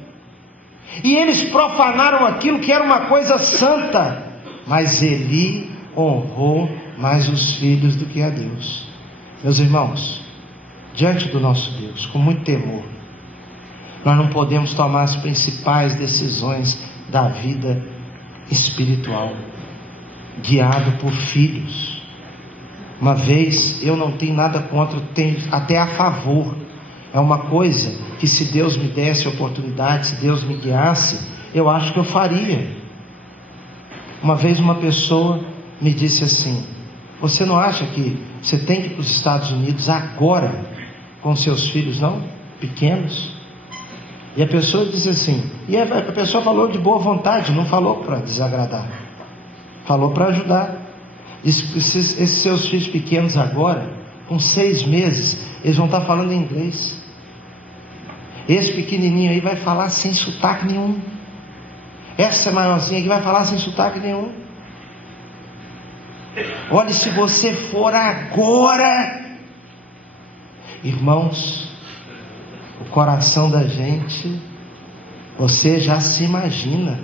E eles profanaram aquilo que era uma coisa santa. Mas Eli honrou mais os filhos do que a Deus. Meus irmãos, diante do nosso Deus, com muito temor, nós não podemos tomar as principais decisões da vida espiritual guiado por filhos. Uma vez, eu não tenho nada contra, tenho até a favor. É uma coisa que, se Deus me desse oportunidade, se Deus me guiasse, eu acho que eu faria. Uma vez uma pessoa me disse assim: você não acha que você tem que ir para os Estados Unidos agora com seus filhos, não? Pequenos? E a pessoa disse assim, e a pessoa falou de boa vontade, não falou para desagradar, falou para ajudar. Esses seus filhos pequenos agora, com 6 meses, eles vão estar falando inglês. Esse pequenininho aí vai falar sem sotaque nenhum. Essa maiorzinha aqui vai falar sem sotaque nenhum. Olha, se você for agora, irmãos, o coração da gente, você já se imagina.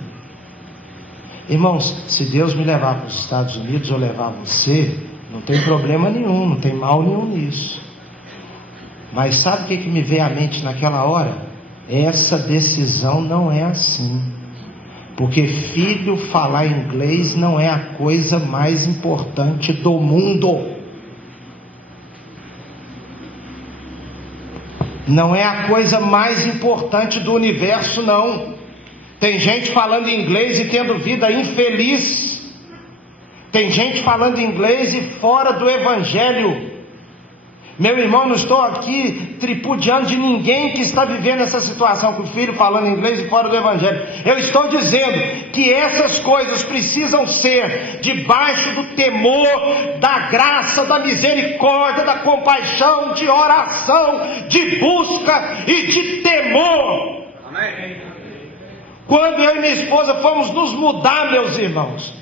Irmãos, se Deus me levar para os Estados Unidos ou levar você, não tem problema nenhum, não tem mal nenhum nisso. Mas sabe o que me veio à mente naquela hora? Essa decisão não é assim. Porque filho falar inglês não é a coisa mais importante do mundo. Não é a coisa mais importante do universo, não. Tem gente falando inglês e tendo vida infeliz. Tem gente falando inglês e fora do evangelho. Meu irmão, não estou aqui tripudiando de ninguém que está vivendo essa situação com o filho falando inglês e fora do evangelho. Eu estou dizendo que essas coisas precisam ser debaixo do temor, da graça, da misericórdia, da compaixão, de oração, de busca e de temor. Amém. Quando eu e minha esposa fomos nos mudar, meus irmãos,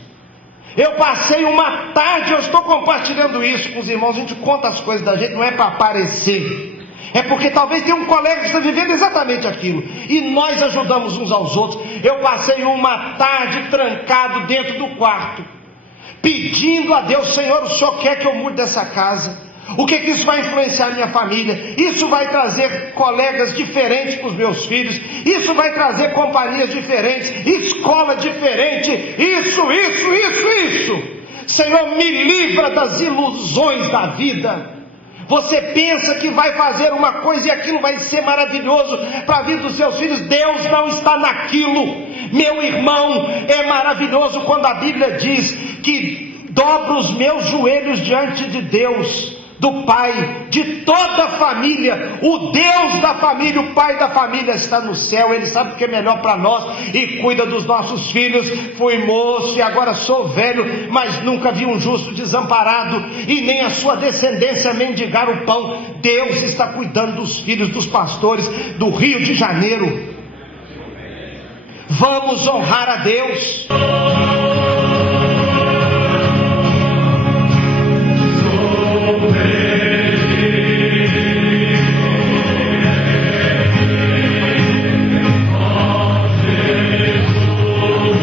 eu passei uma tarde, eu estou compartilhando isso com os irmãos, a gente conta as coisas da gente, não é para aparecer, é porque talvez tenha um colega que está vivendo exatamente aquilo, e nós ajudamos uns aos outros. Eu passei uma tarde trancado dentro do quarto, pedindo a Deus, Senhor, o Senhor quer que eu mude dessa casa? O que isso vai influenciar a minha família? Isso vai trazer colegas diferentes para os meus filhos, isso vai trazer companhias diferentes, escola diferente, isso. Senhor, me livra das ilusões da vida. Você pensa que vai fazer uma coisa e aquilo vai ser maravilhoso para a vida dos seus filhos. Deus não está naquilo. Meu irmão, é maravilhoso quando a Bíblia diz que dobro os meus joelhos diante de Deus, do Pai, de toda a família. O Deus da família, o Pai da família está no céu. Ele sabe o que é melhor para nós e cuida dos nossos filhos. Fui moço e agora sou velho, mas nunca vi um justo desamparado e nem a sua descendência mendigar o pão. Deus está cuidando dos filhos dos pastores do Rio de Janeiro. Vamos honrar a Deus.